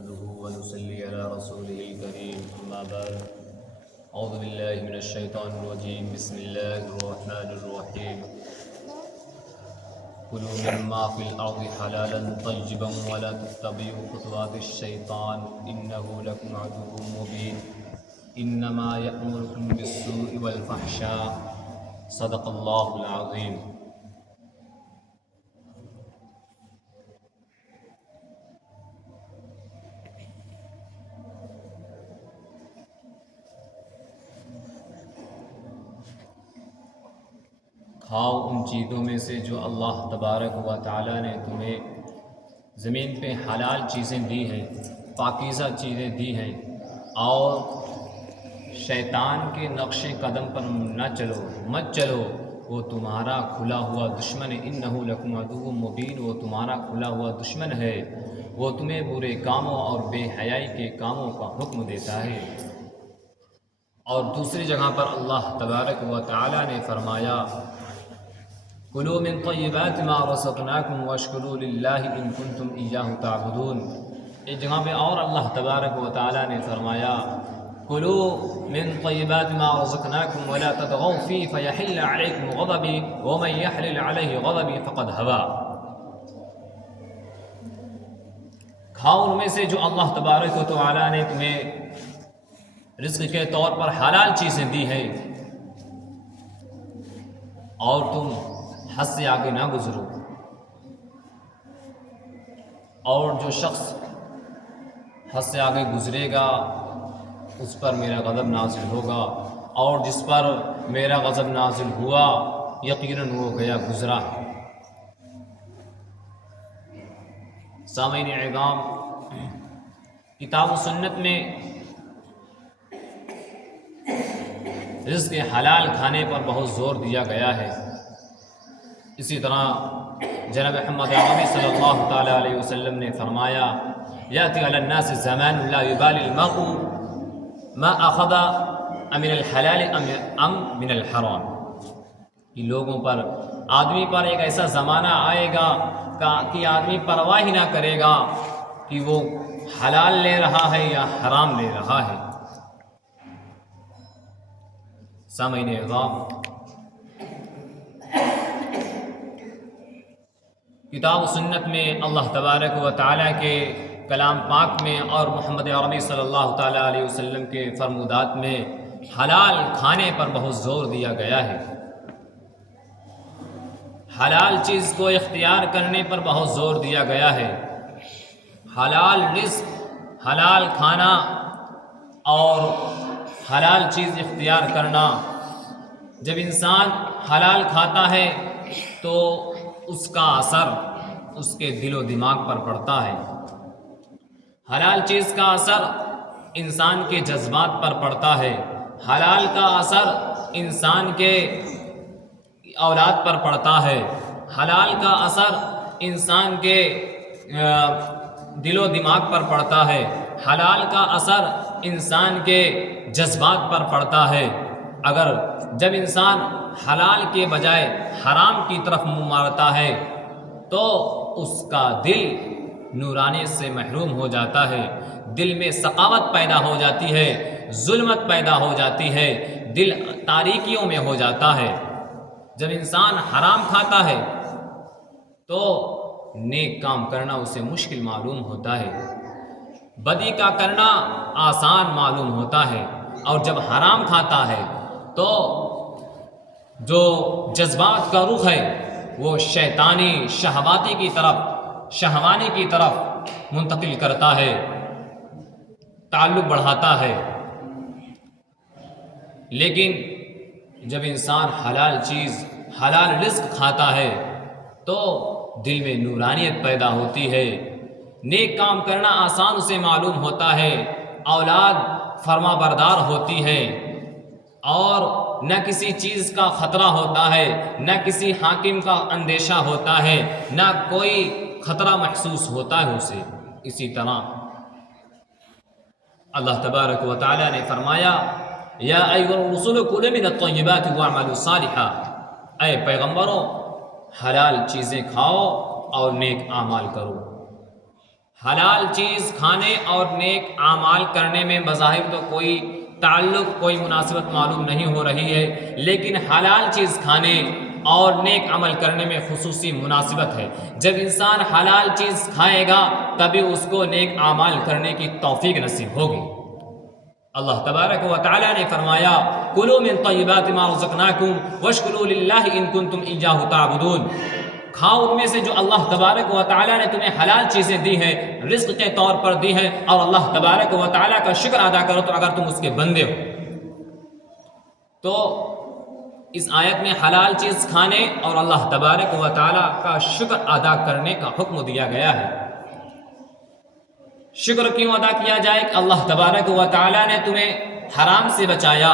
نحمده ونصلي على رسوله الكريم أما بعد أعوذ بالله من الشيطان الرجيم بسم الله الرحمن الرحيم كلوا مما في الأرض حلالا طيبا ولا تتبعوا خطوات الشيطان إنه لكم عدو مبين إنما يأمركم بالسوء والفحشاء صدق الله العظيم. کھاؤ ان چیزوں میں سے جو اللہ تبارک و تعالیٰ نے تمہیں زمین پہ حلال چیزیں دی ہیں، پاکیزہ چیزیں دی ہیں، اور شیطان کے نقش قدم پر نہ چلو، مت چلو، وہ تمہارا کھلا ہوا دشمن ہے. انہ لکم عدو مبین، وہ تمہارا کھلا ہوا دشمن ہے، وہ تمہیں برے کاموں اور بے حیائی کے کاموں کا حکم دیتا ہے. اور دوسری جگہ پر اللہ تبارک و تعالیٰ نے فرمایا کلوا من طیبات ما رزقناکم واشکروا للہ ان کنتم ایاہ تعبدون. ایک جگہ پہ اور اللہ تبارک و تعالیٰ نے فرمایا کلوا من طیبات ما رزقناکم ولا تطغوا فیہ فیحل علیکم غضبی ومن یحلل علیہ غضبی فقد ہوا. کھاؤ ان میں سے جو اللہ تبارک و تعالیٰ نے تمہیں رزق کے طور پر حلال چیزیں دی ہیں، اور تم حد سے آگے نہ گزرو. اور جو شخص حد سے آگے گزرے گا اس پر میرا غضب نازل ہوگا، اور جس پر میرا غضب نازل ہوا یقیناً وہ گیا گزرا. سامعین اعظام، کتاب و سنت میں رزق حلال کھانے پر بہت زور دیا گیا ہے. اسی طرح جناب محمد عربی صلی اللہ تعالیٰ علیہ وسلم نے فرمایا یاتی علی الناس زمان لا یبالی المرء ما اخذ من الحلال ام من الحرام. کہ لوگوں پر، آدمی پر ایک ایسا زمانہ آئے گا کہ آدمی پرواہ ہی نہ کرے گا کہ وہ حلال لے رہا ہے یا حرام لے رہا ہے. سامعین اعظام، کتاب و سنت میں اللہ تبارک و تعالیٰ کے کلام پاک میں اور محمد عربی صلی اللہ تعالیٰ علیہ وسلم کے فرمودات میں حلال کھانے پر بہت زور دیا گیا ہے. حلال چیز کو اختیار کرنے پر بہت زور دیا گیا ہے. حلال رزق، حلال کھانا اور حلال چیز اختیار کرنا. جب انسان حلال کھاتا ہے تو اس کا اثر اس کے دل و دماغ پر پڑتا ہے. حلال چیز کا اثر انسان کے جذبات پر پڑتا ہے. حلال کا اثر انسان کے اولاد پر پڑتا ہے. حلال کا اثر انسان کے دل و دماغ پر پڑتا ہے. حلال کا اثر انسان کے جذبات پر پڑتا ہے. اگر جب انسان حلال کے بجائے حرام کی طرف منہ مارتا ہے تو اس کا دل نورانی سے محروم ہو جاتا ہے، دل میں سخاوت پیدا ہو جاتی ہے، ظلمت پیدا ہو جاتی ہے، دل تاریکیوں میں ہو جاتا ہے. جب انسان حرام کھاتا ہے تو نیک کام کرنا اسے مشکل معلوم ہوتا ہے، بدی کا کرنا آسان معلوم ہوتا ہے. اور جب حرام کھاتا ہے تو جو جذبات کا رخ ہے وہ شیطانی شہواتی کی طرف، شہوانی کی طرف منتقل کرتا ہے، تعلق بڑھاتا ہے. لیکن جب انسان حلال چیز، حلال رزق کھاتا ہے تو دل میں نورانیت پیدا ہوتی ہے، نیک کام کرنا آسان اسے معلوم ہوتا ہے، اولاد فرما بردار ہوتی ہے، اور نہ کسی چیز کا خطرہ ہوتا ہے، نہ کسی حاکم کا اندیشہ ہوتا ہے، نہ کوئی خطرہ محسوس ہوتا ہے اسے. اسی طرح اللہ تبارک و تعالیٰ نے فرمایا یا ایھا الرسل کلوا من الطیبات واعملوا صالحا. اے پیغمبروں، حلال چیزیں کھاؤ اور نیک اعمال کرو. حلال چیز کھانے اور نیک اعمال کرنے میں بظاہر تو کوئی تعلق، کوئی مناسبت معلوم نہیں ہو رہی ہے، لیکن حلال چیز کھانے اور نیک عمل کرنے میں خصوصی مناسبت ہے۔ جب انسان حلال چیز کھائے گا تبھی اس کو نیک اعمال کرنے کی توفیق نصیب ہوگی۔ اللہ تبارک و تعالیٰ نے فرمایا کلوا من طیبات ما رزقناکم واشکروا للہ ان کنتم ایاہ تعبدون، کھاؤ ان میں سے جو اللہ تبارک و تعالیٰ نے تمہیں حلال چیزیں دی ہیں، رزق کے طور پر دی ہیں، اور اللہ تبارک و تعالیٰ کا شکر ادا کرو تو اگر تم اس کے بندے ہو۔ تو اس آیت میں حلال چیز کھانے اور اللہ تبارک و تعالیٰ کا شکر ادا کرنے کا حکم دیا گیا ہے۔ شکر کیوں ادا کیا جائے کہ اللہ تبارک و تعالیٰ نے تمہیں حرام سے بچایا،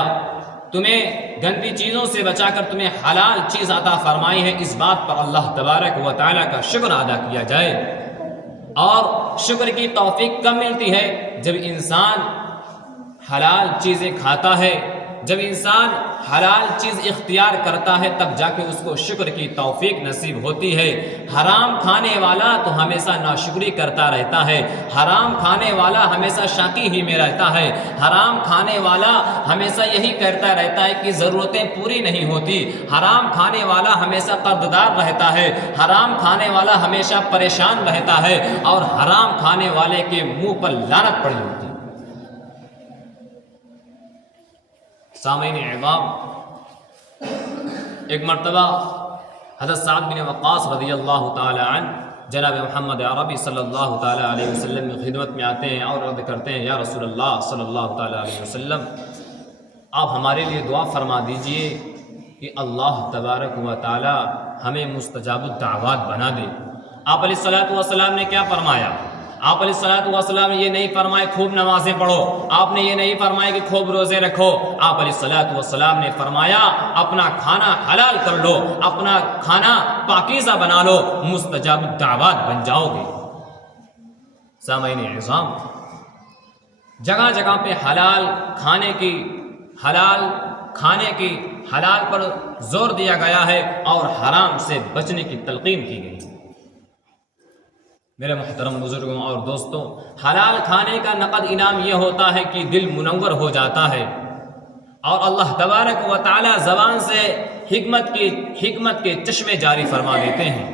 تمہیں گندی چیزوں سے بچا کر تمہیں حلال چیز عطا فرمائی ہے، اس بات پر اللہ تبارک و تعالیٰ کا شکر ادا کیا جائے۔ اور شکر کی توفیق کب ملتی ہے؟ جب انسان حلال چیزیں کھاتا ہے، جب انسان حلال چیز اختیار کرتا ہے تب جا کے اس کو شکر کی توفیق نصیب ہوتی ہے۔ حرام کھانے والا تو ہمیشہ ناشکری کرتا رہتا ہے، حرام کھانے والا ہمیشہ شاکی ہی میں رہتا ہے، حرام کھانے والا ہمیشہ یہی کرتا رہتا ہے کہ ضرورتیں پوری نہیں ہوتی، حرام کھانے والا ہمیشہ قرضدار رہتا ہے، حرام کھانے والا ہمیشہ پریشان رہتا ہے، اور حرام کھانے والے کے منہ پر لعنت پڑی ہوتی ہے۔ سامعین اعظام، ایک مرتبہ حضرت سعد بن وقاص رضی اللہ تعالی عنہ جناب محمد عربی صلی اللہ تعالی علیہ وسلم کی خدمت میں آتے ہیں اور عرض کرتے ہیں یا رسول اللہ صلی اللہ تعالی علیہ وسلم، آپ ہمارے لیے دعا فرما دیجئے کہ اللہ تبارک و تعالی ہمیں مستجاب الدعوات بنا دے۔ آپ علیہ الصلوۃ والسلام نے کیا فرمایا؟ آپ علیہ الصلوۃ والسلام نے یہ نہیں فرمایا خوب نمازیں پڑھو، آپ نے یہ نہیں فرمایا کہ خوب روزے رکھو، آپ علیہ الصلوۃ والسلام نے فرمایا اپنا کھانا حلال کر لو، اپنا کھانا پاکیزہ بنا لو، مستجاب الدعوات بن جاؤ گے۔ سامعین اعظام، جگہ جگہ پہ حلال کھانے کی، حلال پر زور دیا گیا ہے اور حرام سے بچنے کی تلقین کی گئی۔ میرے محترم بزرگوں اور دوستوں، حلال کھانے کا نقد انعام یہ ہوتا ہے کہ دل منور ہو جاتا ہے، اور اللہ تبارک و تعالی زبان سے حکمت کے چشمے جاری فرما دیتے ہیں۔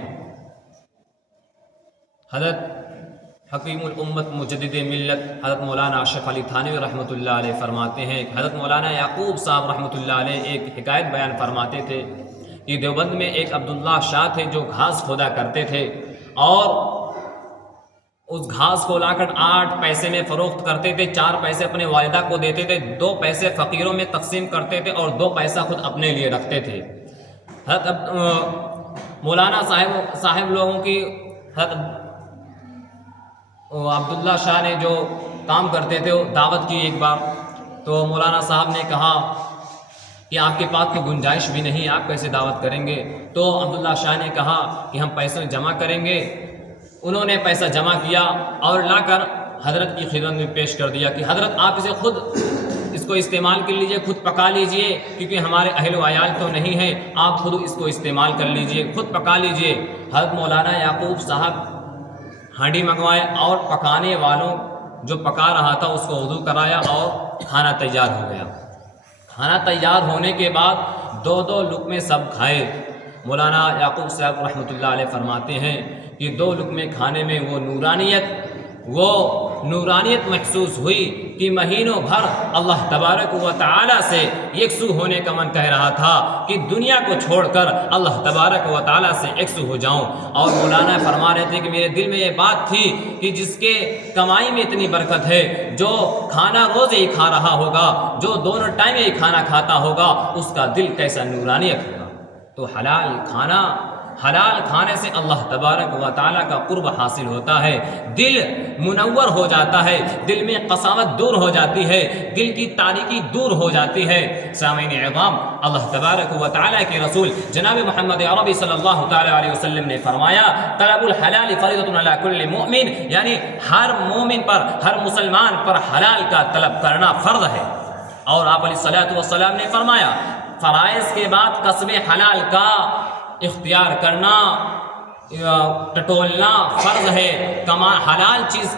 حضرت حکیم الامت مجدد ملت حضرت مولانا اشرف علی تھانوی رحمۃ اللہ علیہ فرماتے ہیں کہ حضرت مولانا یعقوب صاحب رحمۃ اللہ علیہ ایک حکایت بیان فرماتے تھے کہ دیوبند میں ایک عبداللہ شاہ تھے جو گھاس کھودا کرتے تھے، اور اس گھاس کو لا کر 8 پیسے میں فروخت کرتے تھے، 4 پیسے اپنے والدہ کو دیتے تھے، 2 پیسے فقیروں میں تقسیم کرتے تھے، اور 2 پیسہ خود اپنے لیے رکھتے تھے۔ مولانا صاحب لوگوں کی عبداللہ شاہ نے جو کام کرتے تھے وہ دعوت کی ایک بار، تو مولانا صاحب نے کہا کہ آپ کے پاس تو گنجائش بھی نہیں، آپ کیسے دعوت کریں گے؟ تو عبداللہ شاہ نے کہا کہ ہم پیسے جمع کریں گے۔ انہوں نے پیسہ جمع کیا اور لا کر حضرت کی خدمت میں پیش کر دیا کہ حضرت آپ اسے خود اس کو استعمال کر لیجئے، خود پکا لیجئے، کیونکہ ہمارے اہل و عیال تو نہیں ہیں، آپ خود اس کو استعمال کر لیجئے، خود پکا لیجئے۔ حضرت مولانا یعقوب صاحب ہانڈی منگوائے اور پکانے والوں جو پکا رہا تھا اس کو وضو کرایا اور کھانا تیار ہو گیا۔ کھانا تیار ہونے کے بعد 2 لقمے سب کھائے۔ مولانا یعقوب صاحب رحمۃ اللہ علیہ فرماتے ہیں کہ 2 لقمے کھانے میں وہ نورانیت محسوس ہوئی کہ مہینوں بھر اللہ تبارک و تعالی سے یکسو ہونے کا من کہہ رہا تھا کہ دنیا کو چھوڑ کر اللہ تبارک و تعالی سے یکسو ہو جاؤں۔ اور مولانا فرما رہے تھے کہ میرے دل میں یہ بات تھی کہ جس کے کمائی میں اتنی برکت ہے، جو کھانا روز ہی کھا رہا ہوگا، جو دونوں ٹائم ہی کھانا کھاتا ہوگا، اس کا دل کیسا نورانیت ہوگا۔ تو حلال کھانے سے اللہ تبارک و تعالیٰ کا قرب حاصل ہوتا ہے، دل منور ہو جاتا ہے، دل میں قساوت دور ہو جاتی ہے، دل کی تاریکی دور ہو جاتی ہے۔ سامعین اعظام، اللہ تبارک و تعالیٰ کے رسول جناب محمد عربی صلی اللہ تعالی علیہ وسلم نے فرمایا طلب الحلال فریضۃ علی کل مؤمن، یعنی ہر مومن پر، ہر مسلمان پر حلال کا طلب کرنا فرض ہے۔ اور آپ علیہ الصلوۃ والسلام نے فرمایا فرائض کے بعد کسب حلال کا اختیار کرنا ٹٹولنا فرض ہے، حلال چیز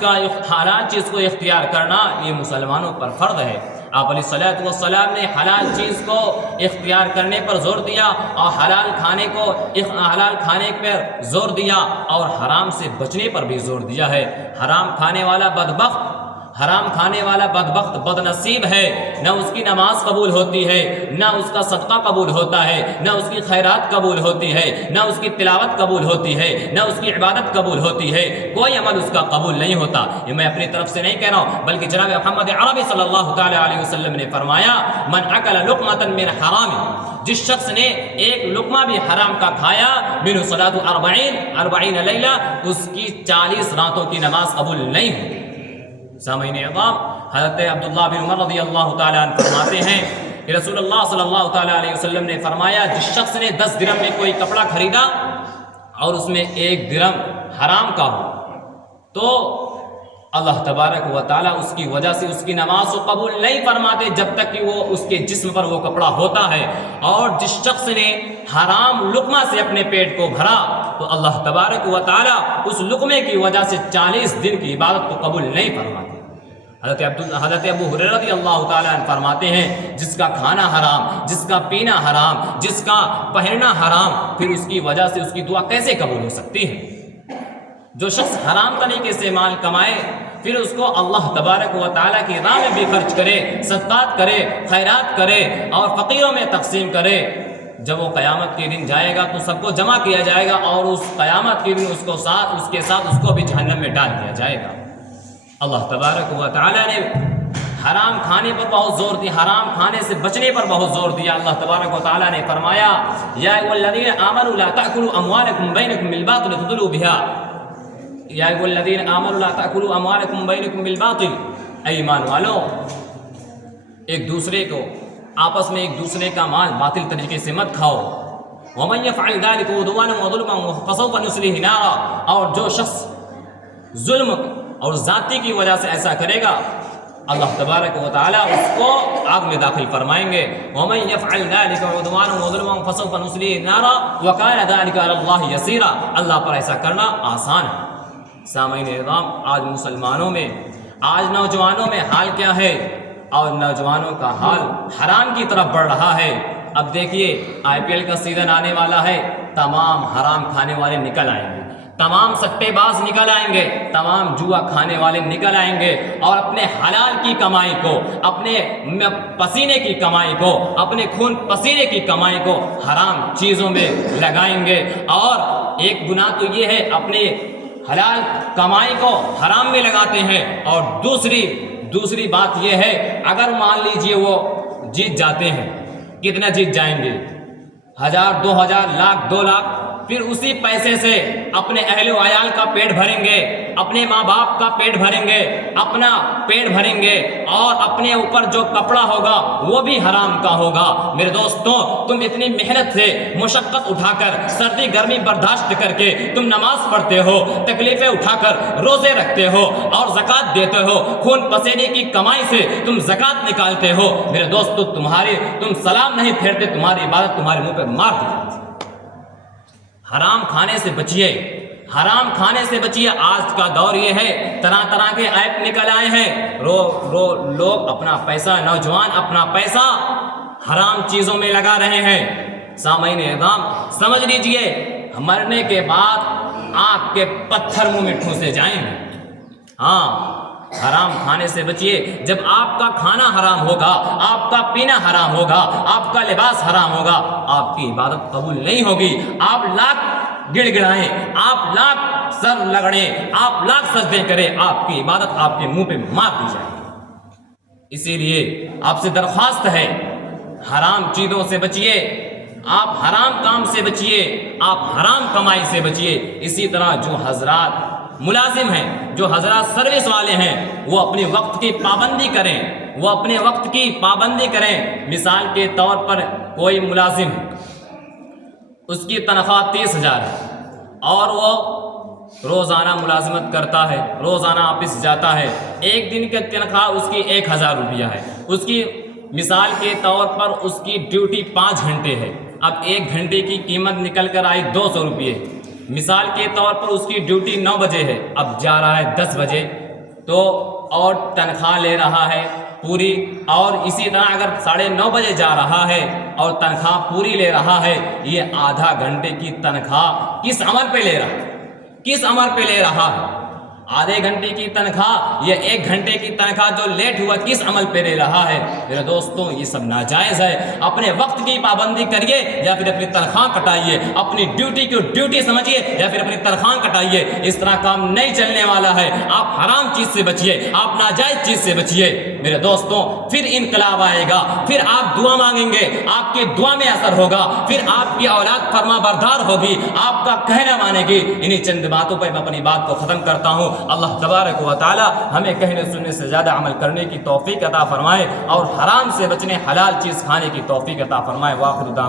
کو اختیار کرنا یہ مسلمانوں پر فرض ہے۔ آپ علیہ الصلوۃ والسلام نے حلال چیز کو اختیار کرنے پر زور دیا اور حلال کھانے پر زور دیا اور حرام سے بچنے پر بھی زور دیا ہے۔ حرام کھانے والا بدبخت بد نصیب ہے، نہ اس کی نماز قبول ہوتی ہے، نہ اس کا صدقہ قبول ہوتا ہے، نہ اس کی خیرات قبول ہوتی ہے، نہ اس کی تلاوت قبول ہوتی ہے، نہ اس کی عبادت قبول ہوتی ہے، کوئی عمل اس کا قبول نہیں ہوتا۔ یہ میں اپنی طرف سے نہیں کہہ رہا ہوں، بلکہ جناب محمد عربی صلی اللہ تعالی علیہ وسلم نے فرمایا من اکل لقمۃ من حرام، جس شخص نے ایک لقمہ بھی حرام کا کھایا، منہ صلاۃ 40 لیلہ، اس کی 40 راتوں کی نماز قبول نہیں ہوتی۔ سامعین اعظام، حضرت عبداللہ بن عمر رضی اللہ تعالیٰ عنہ فرماتے ہیں کہ رسول اللہ صلی اللہ تعالیٰ علیہ وسلم نے فرمایا جس شخص نے 10 درہم میں کوئی کپڑا خریدا اور اس میں 1 درہم حرام کا ہو تو اللہ تبارک و تعالیٰ اس کی وجہ سے اس کی نماز کو قبول نہیں فرماتے جب تک کہ وہ اس کے جسم پر وہ کپڑا ہوتا ہے۔ اور جس شخص نے حرام لقمہ سے اپنے پیٹ کو بھرا تو اللہ تبارک و تعالیٰ اس لقمے کی وجہ سے 40 دن کی عبادت کو قبول نہیں فرماتے۔ حضرت ابو ہریرہ رضی اللہ تعالیٰ عنہ فرماتے ہیں جس کا کھانا حرام، جس کا پینا حرام، جس کا پہننا حرام، پھر اس کی وجہ سے اس کی دعا کیسے قبول ہو سکتی ہے؟ جو شخص حرام طریقے سے مال کمائے پھر اس کو اللہ تبارک و تعالیٰ کی راہ میں بھی خرچ کرے، صدقات کرے، خیرات کرے اور فقیروں میں تقسیم کرے، جب وہ قیامت کے دن جائے گا تو سب کو جمع کیا جائے گا اور اس قیامت کے دن اس کے ساتھ اس کو بھی جہنم میں ڈال دیا جائے گا۔ اللہ تبارک و تعالیٰ نے حرام کھانے پر بہت زور دیا، حرام کھانے سے بچنے پر بہت زور دیا۔ اللہ تبارک و تعالیٰ نے فرمایا یا ایھا الذین آمنوا لا تأکلوا اموالکم بینکم بالباطل تدلوا بها، یا ایھا الذین آمنوا لا تأکلوا اموالکم بینکم بالباطل، اے ایمان والو ایک دوسرے کو آپس میں ایک دوسرے کا مال باطل طریقے سے مت کھاؤ۔ ومن یفعل ذلک عدوانا وظلما فسوف نصلیہ نارا، اور جو شخص ظلم اور ذاتی کی وجہ سے ایسا کرے گا اللہ تبارک و تعالیٰ اس کو آگ میں داخل فرمائیں گے۔ ومن یفعل ذلک عدوانا وظلما فسوف نصلیہ نارا وکان ذلک علی اللہ یسیرا، اللہ پر ایسا کرنا آسان ہے۔ سامعین اعظام، آج مسلمانوں میں، آج نوجوانوں میں حال کیا ہے؟ اور نوجوانوں کا حال حرام کی طرف بڑھ رہا ہے۔ اب دیکھیے IPL کا سیزن آنے والا ہے، تمام حرام کھانے والے نکل آئیں گے، تمام سٹے باز نکل آئیں گے، تمام جوا کھانے والے نکل آئیں گے اور اپنے حلال کی کمائی کو، اپنے پسینے کی کمائی کو، اپنے خون پسینے کی کمائی کو حرام چیزوں میں لگائیں گے۔ اور ایک گناہ تو یہ ہے اپنے حلال کمائی کو حرام میں لگاتے ہیں، اور دوسری بات یہ ہے اگر مان لیجئے وہ جیت جاتے ہیں، کتنا جیت جائیں گے؟ 1000 2000 لاکھ 2 لاکھ، پھر اسی پیسے سے اپنے اہل و عیال کا پیٹ بھریں گے، اپنے ماں باپ کا پیٹ بھریں گے، اپنا پیٹ بھریں گے، اور اپنے اوپر جو کپڑا ہوگا وہ بھی حرام کا ہوگا۔ میرے دوستوں، تم اتنی محنت سے مشقت اٹھا کر، سردی گرمی برداشت کر کے تم نماز پڑھتے ہو، تکلیفیں اٹھا کر روزے رکھتے ہو اور زکوٰۃ دیتے ہو، خون پسینے کی کمائی سے تم زکوٰۃ نکالتے ہو، میرے دوستو تم سلام نہیں پھیرتے، تمہاری عبادت تمہارے منہ پہ مار دی جاتی ہے۔ حرام کھانے سے بچیے، حرام کھانے سے بچیے۔ آج کا دور یہ ہے، طرح طرح کے ایپ نکل آئے ہیں، لوگ اپنا پیسہ، نوجوان اپنا پیسہ حرام چیزوں میں لگا رہے ہیں۔ سامعین اعظام، سمجھ لیجئے مرنے کے بعد آنکھ کے پتھر منہ میں ٹھونسے جائیں گے۔ ہاں، حرام کھانے سے بچیے۔ جب آپ کا کھانا حرام ہوگا، آپ کا پینا حرام ہوگا، آپ کا لباس حرام ہوگا، آپ کی عبادت قبول نہیں ہوگی۔ آپ لاکھ گڑ گڑائیں، آپ لاکھ سر لگڑیں، آپ لاکھ سجدے کریں، آپ کی عبادت آپ کے منہ پہ مار دی جائے گی۔ اسی لیے آپ سے درخواست ہے، حرام چیزوں سے بچیے، آپ حرام کام سے بچیے، آپ حرام کمائی سے بچیے۔ اسی طرح جو حضرات ملازم ہیں، جو حضرات سروس والے ہیں، وہ اپنے وقت کی پابندی کریں، وہ اپنے وقت کی پابندی کریں۔ مثال کے طور پر کوئی ملازم، اس کی تنخواہ 30,000 ہے اور وہ روزانہ ملازمت کرتا ہے، روزانہ آفس جاتا ہے، ایک دن کی تنخواہ اس کی 1,000 روپیہ ہے۔ اس کی مثال کے طور پر اس کی ڈیوٹی 5 گھنٹے ہے، اب 1 گھنٹے کی قیمت نکل کر آئی 200 روپیے، مثال کے طور پر اس کی ڈیوٹی 9 بجے ہے، اب جا رہا ہے 10 بجے، تو اور تنخواہ لے رہا ہے پوری، اور اسی طرح اگر 9:30 بجے جا رہا ہے اور تنخواہ پوری لے رہا ہے، یہ آدھا گھنٹے کی تنخواہ کس عمل پہ لے رہا ہے؟ کس عمل پہ لے رہا ہے؟ آدھے گھنٹے کی تنخواہ یا 1 گھنٹے کی تنخواہ جو لیٹ ہوا کس عمل پہ لے رہا ہے؟ میرے دوستوں یہ سب ناجائز ہے۔ اپنے وقت کی پابندی کریے یا پھر اپنی تنخواہ کٹائیے، اپنی ڈیوٹی کو ڈیوٹی سمجھیے یا پھر اپنی تنخواہ کٹائیے، اس طرح کام نہیں چلنے والا ہے۔ آپ حرام چیز سے بچیے، آپ ناجائز چیز سے بچیے میرے دوستوں، پھر انقلاب آئے گا، پھر آپ دعا مانگیں گے، آپ کی دعا میں اثر ہوگا، پھر آپ کی اولاد فرما بردار ہوگی، آپ کا کہنا مانے گی۔ انہی چند باتوں پر میں اپنی بات کو ختم کرتا ہوں۔ اللہ تبارک و تعالی ہمیں کہنے سننے سے زیادہ عمل کرنے کی توفیق عطا فرمائے اور حرام سے بچنے، حلال چیز کھانے کی توفیق عطا فرمائے۔ وآخر دعوانا